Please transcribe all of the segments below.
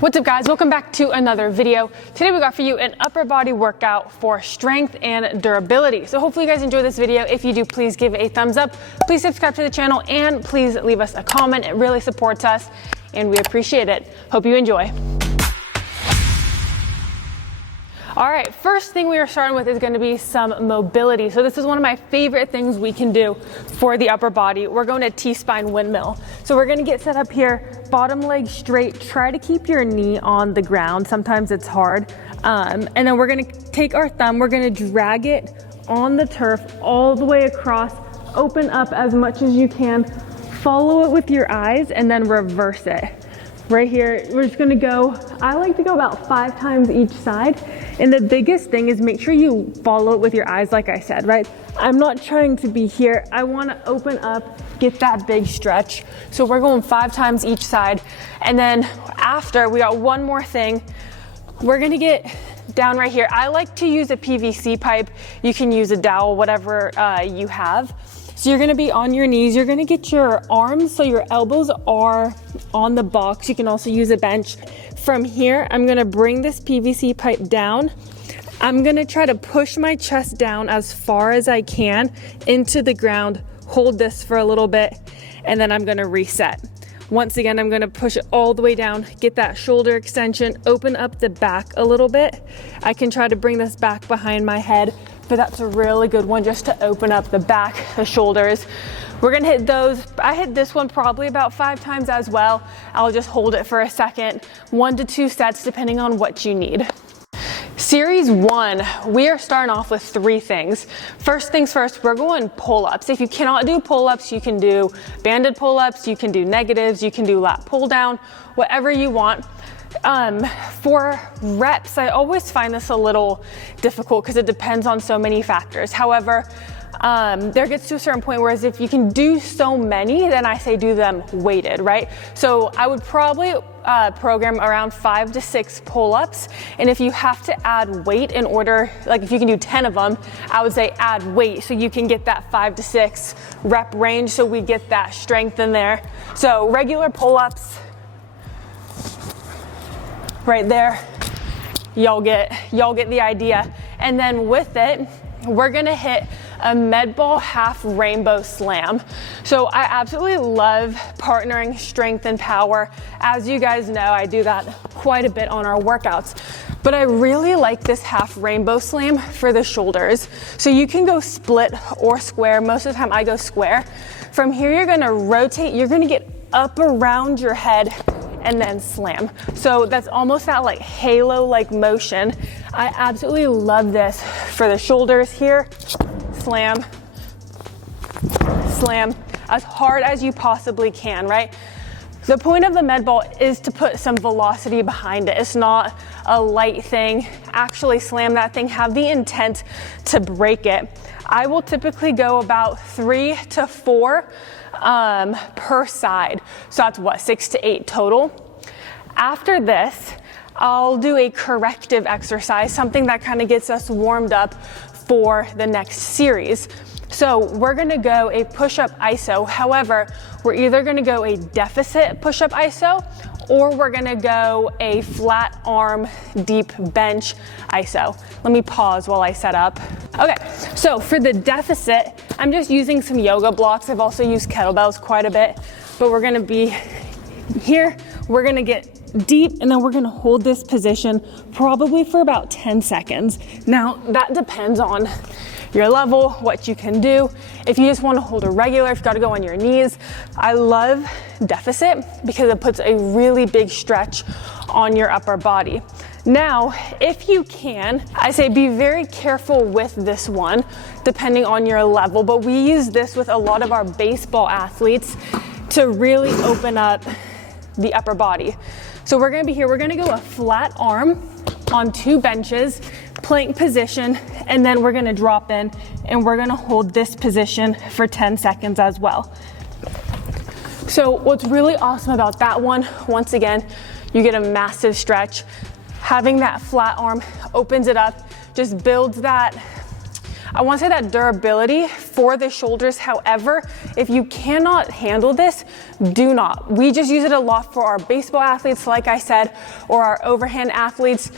What's up guys, welcome back to another video. Today we got for you an upper body workout for strength and durability. So hopefully you guys enjoy this video. If you do, please give it a thumbs up. Please subscribe to the channel and please leave us a comment. It really supports us and we appreciate it. Hope you enjoy. All right, first thing we are starting with is gonna be some mobility. So this is one of my favorite things we can do for the upper body. We're going to T-spine windmill. So we're gonna get set up here, bottom leg straight. Try to keep your knee on the ground. Sometimes it's hard. And then we're gonna take our thumb, we're gonna drag it on the turf all the way across, open up as much as you can, follow it with your eyes, and then reverse it. Right here, we're just gonna go, I like to go about 5 times each side. And the biggest thing is make sure you follow it with your eyes, like I said, right? I'm not trying to be here. I wanna open up, get that big stretch. So we're going 5 times each side. And then after, we got one more thing. We're gonna get down right here. I like to use a PVC pipe. You can use a dowel, whatever you have. So you're gonna be on your knees. You're gonna get your arms so your elbows are on the box. You can also use a bench. From here, I'm gonna bring this PVC pipe down. I'm gonna try to push my chest down as far as I can into the ground, hold this for a little bit, and then I'm gonna reset. Once again, I'm gonna push it all the way down, get that shoulder extension, open up the back a little bit. I can try to bring this back behind my head, but that's a really good one just to open up the back, the shoulders. We're gonna hit those. I hit this one probably about 5 times as well. I'll just hold it for a second, 1 to 2 sets depending on what you need. Series 1, we are starting off with 3 things. First things first, we're going pull-ups. If you cannot do pull-ups, you can do banded pull-ups, you can do negatives, you can do lat pull-down, whatever you want. For reps, I always find this a little difficult because it depends on so many factors. However, there gets to a certain point whereas if you can do so many, then I say do them weighted, right? So I would probably program around 5 to 6 pull-ups. And if you have to add weight in order, like if you can do 10 of them, I would say add weight so you can get that 5 to 6 rep range so we get that strength in there. So regular pull-ups, right there, y'all get the idea. And then with it, we're gonna hit a med ball half rainbow slam. So I absolutely love partnering strength and power. As you guys know, I do that quite a bit on our workouts, but I really like this half rainbow slam for the shoulders. So you can go split or square. Most of the time I go square. From here, you're gonna rotate, you're gonna get up around your head and then slam. So that's almost that like halo-like motion. I absolutely love this for the shoulders here. Slam, slam, as hard as you possibly can, right? The point of the med ball is to put some velocity behind it. It's not a light thing. Actually slam that thing, have the intent to break it. I will typically go about 3 to 4 per side. So that's what, 6 to 8 total. After this, I'll do a corrective exercise, something that kind of gets us warmed up for the next series. So we're gonna go a push-up iso. However, we're either gonna go a deficit push-up iso or we're gonna go a flat arm deep bench iso. Let me pause while I set up. Okay, so for the deficit, I'm just using some yoga blocks. I've also used kettlebells quite a bit, but we're gonna be here. We're gonna get deep and then we're gonna hold this position probably for about 10 seconds. Now that depends on your level, what you can do. If you just wanna hold a regular, if you gotta go on your knees. I love deficit because it puts a really big stretch on your upper body. Now, if you can, I say be very careful with this one, depending on your level, but we use this with a lot of our baseball athletes to really open up the upper body. So we're gonna be here, we're gonna go a flat arm on 2 benches, plank position, and then we're gonna drop in and we're gonna hold this position for 10 seconds as well. So what's really awesome about that one, once again, you get a massive stretch. Having that flat arm opens it up, just builds that I want to say that durability for the shoulders. However, if you cannot handle this, do not. We just use it a lot for our baseball athletes, like I said, or our overhand athletes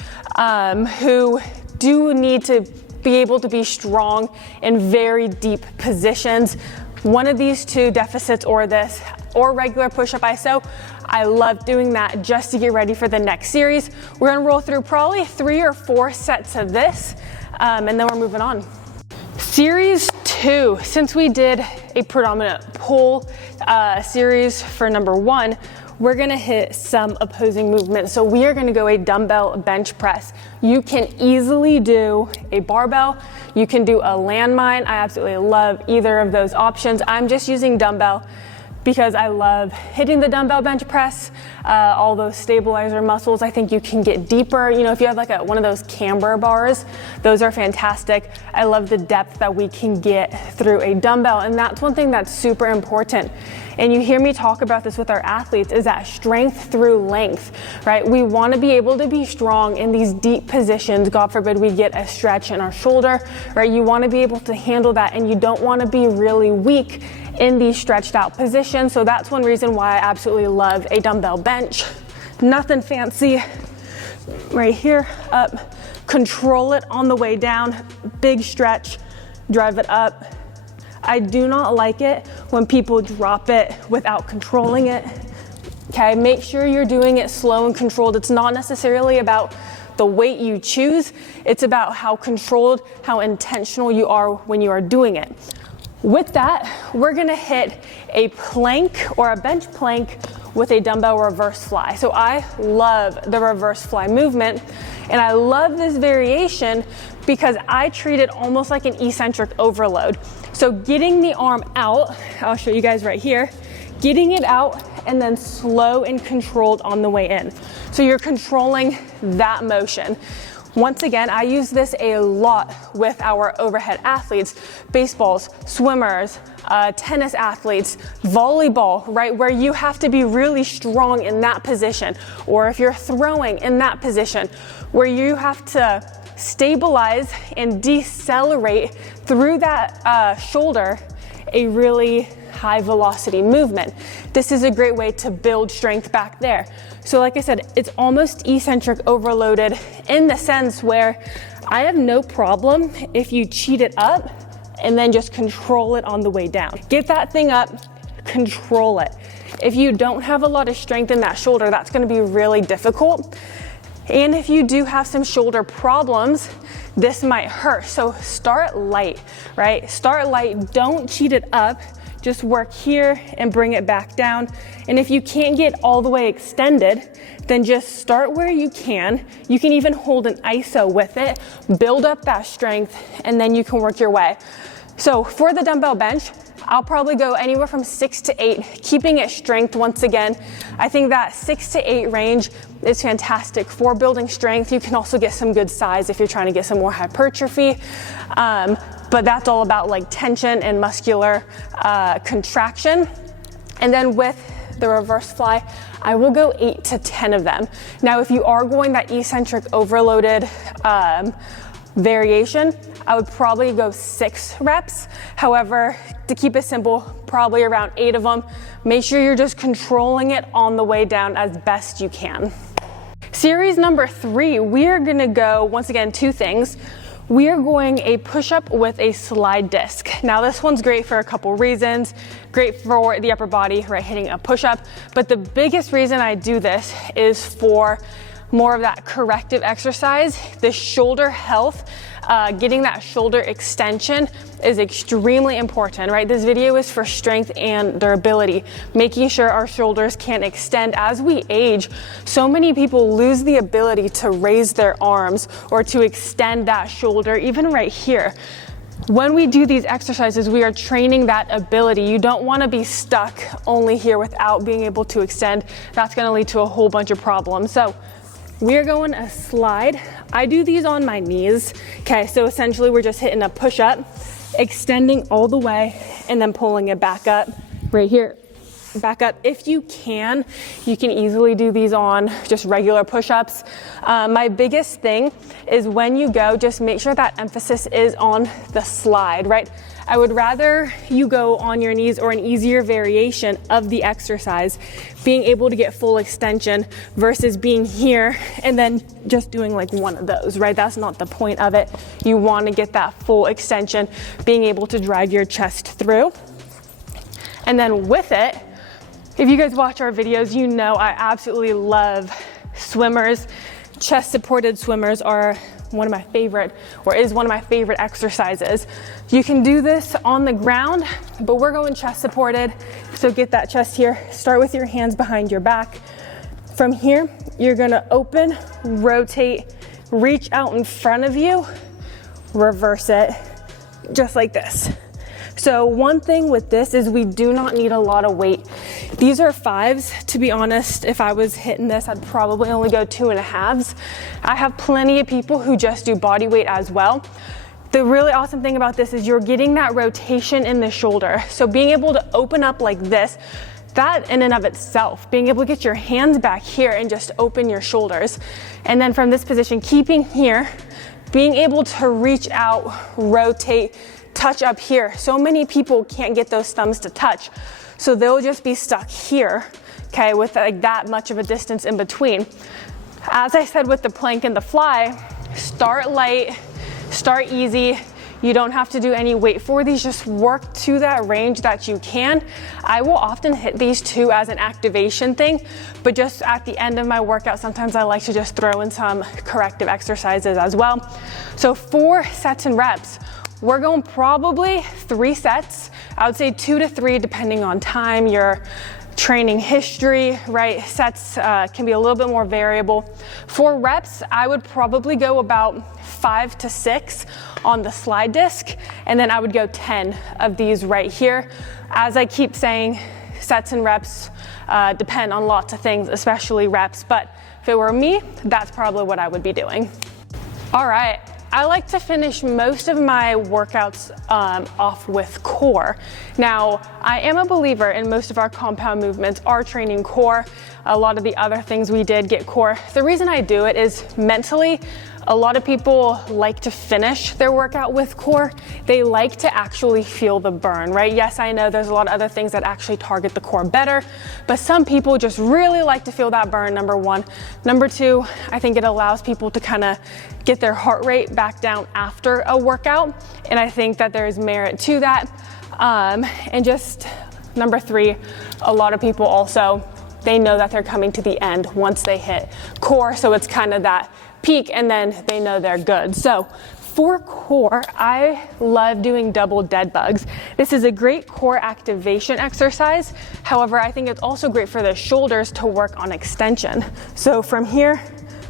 who do need to be able to be strong in very deep positions. One of these two deficits, or this, or regular push-up iso, I love doing that just to get ready for the next series. We're gonna roll through probably 3 or 4 sets of this, and then we're moving on. Series 2, since we did a predominant pull series for number 1, we're gonna hit some opposing movements. So we are gonna go a dumbbell bench press. You can easily do a barbell, you can do a landmine. I absolutely love either of those options. I'm just using dumbbell because I love hitting the dumbbell bench press, all those stabilizer muscles. I think you can get deeper. You know, if you have like one of those camber bars, those are fantastic. I love the depth that we can get through a dumbbell, and that's one thing that's super important. And you hear me talk about this with our athletes, is that strength through length, right? We want to be able to be strong in these deep positions. God forbid we get a stretch in our shoulder, right? You want to be able to handle that, and you don't want to be really weak in these stretched out positions. So that's one reason why I absolutely love a dumbbell bench. Nothing fancy. Right here, up, control it on the way down, big stretch, drive it up. I do not like it when people drop it without controlling it. Okay, make sure you're doing it slow and controlled. It's not necessarily about the weight you choose, it's about how controlled, how intentional you are when you are doing it. With that, we're gonna hit a plank or a bench plank with a dumbbell reverse fly. So I love the reverse fly movement, and I love this variation because I treat it almost like an eccentric overload. So getting the arm out, I'll show you guys right here, getting it out and then slow and controlled on the way in. So you're controlling that motion. Once again, I use this a lot with our overhead athletes, baseballs, swimmers, tennis athletes, volleyball, right? Where you have to be really strong in that position. Or if you're throwing in that position, where you have to stabilize and decelerate through that shoulder, a really high velocity movement. This is a great way to build strength back there. So like I said, it's almost eccentric overloaded in the sense where I have no problem if you cheat it up and then just control it on the way down. Get that thing up, control it. If you don't have a lot of strength in that shoulder, that's gonna be really difficult. And if you do have some shoulder problems, this might hurt. So start light, right? Start light, don't cheat it up. Just work here and bring it back down. And if you can't get all the way extended, then just start where you can. You can even hold an iso with it, build up that strength, and then you can work your way. So for the dumbbell bench, I'll probably go anywhere from 6 to 8, keeping it strength once again. I think that 6 to 8 range is fantastic for building strength. You can also get some good size if you're trying to get some more hypertrophy. But that's all about like tension and muscular contraction. And then with the reverse fly, I will go 8 to 10 of them. Now, if you are going that eccentric overloaded variation, I would probably go 6 reps. However, to keep it simple, probably around 8 of them. Make sure you're just controlling it on the way down as best you can. Series number 3, we are gonna go, once again, 2 things. We are going a push-up with a slide disc. Now this one's great for a couple reasons. Great for the upper body, right, hitting a push-up. But the biggest reason I do this is for more of that corrective exercise. The shoulder health, getting that shoulder extension is extremely important, right? This video is for strength and durability, making sure our shoulders can extend. As we age, so many people lose the ability to raise their arms or to extend that shoulder, even right here. When we do these exercises, we are training that ability. You don't want to be stuck only here without being able to extend. That's going to lead to a whole bunch of problems. So we're going a slide. I do these on my knees. Okay, so essentially we're just hitting a push-up, extending all the way, and then pulling it back up right here. back up. If you can easily do these on just regular push-ups. My biggest thing is when you go, just make sure that emphasis is on the slide, right? I would rather you go on your knees or an easier variation of the exercise, being able to get full extension versus being here and then just doing like one of those, right? That's not the point of it. You want to get that full extension, being able to drag your chest through. And then with it, if you guys watch our videos, you know I absolutely love swimmers. Chest supported swimmers are one of my favorite, or is one of my favorite exercises. You can do this on the ground, but we're going chest supported. So get that chest here. Start with your hands behind your back. From here, you're gonna open, rotate, reach out in front of you, reverse it, just like this. So one thing with this is we do not need a lot of weight. These are 5s. To be honest, if I was hitting this, I'd probably only go 2.5s. I have plenty of people who just do body weight as well. The really awesome thing about this is you're getting that rotation in the shoulder. So being able to open up like this, that in and of itself, being able to get your hands back here and just open your shoulders. And then from this position, keeping here, being able to reach out, rotate, touch up here. So many people can't get those thumbs to touch. So they'll just be stuck here, okay, with like that much of a distance in between. As I said with the plank and the fly, start light, start easy. You don't have to do any weight for these, just work to that range that you can. I will often hit these too as an activation thing, but just at the end of my workout, sometimes I like to just throw in some corrective exercises as well. So 4 sets and reps. We're going probably 3 sets. I would say 2 to 3 depending on time, your training history, right? Sets can be a little bit more variable. For reps, I would probably go about 5 to 6 on the slide disc, and then I would go 10 of these right here. As I keep saying, sets and reps depend on lots of things, especially reps, but if it were me, that's probably what I would be doing. All right. I like to finish most of my workouts off with core. Now, I am a believer in most of our compound movements are training core. A lot of the other things we did get core. The reason I do it is mentally, a lot of people like to finish their workout with core. They like to actually feel the burn, right? Yes, I know there's a lot of other things that actually target the core better, but some people just really like to feel that burn, number 1. Number 2, I think it allows people to kind of get their heart rate back down after a workout, and I think that there's merit to that. And just number 3, a lot of people also, they know that they're coming to the end once they hit core, so it's kind of that peak and then they know they're good. So for core, I love doing double dead bugs. This is a great core activation exercise. However, I think it's also great for the shoulders to work on extension. So from here,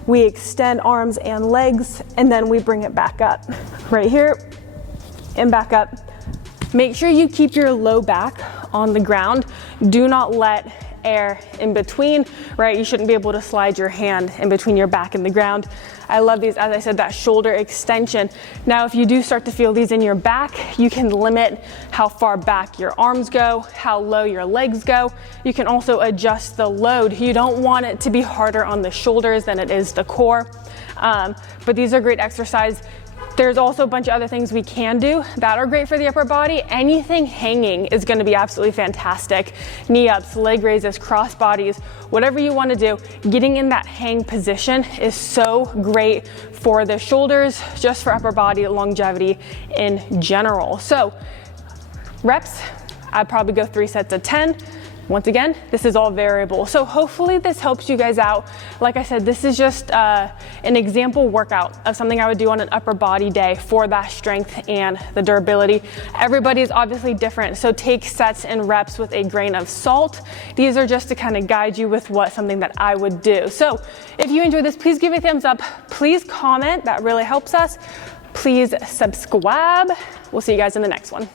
we extend arms and legs, and then we bring it back up. Right here, and back up. Make sure you keep your low back on the ground. Do not let air in between, right? You shouldn't be able to slide your hand in between your back and the ground. I love these, as I said, that shoulder extension. Now, if you do start to feel these in your back, you can limit how far back your arms go, how low your legs go. You can also adjust the load. You don't want it to be harder on the shoulders than it is the core. But these are great exercise. There's also a bunch of other things we can do that are great for the upper body. Anything hanging is going to be absolutely fantastic. Knee ups, leg raises, cross bodies, whatever you want to do. Getting in that hang position is so great for the shoulders, just for upper body longevity in general. So reps, I'd probably go 3 sets of 10. Once again, this is all variable. So hopefully this helps you guys out. Like I said, this is just an example workout of something I would do on an upper body day for that strength and the durability. Everybody is obviously different, so take sets and reps with a grain of salt. These are just to kind of guide you with something that I would do. So if you enjoyed this, please give it a thumbs up. Please comment, that really helps us. Please subscribe. We'll see you guys in the next one.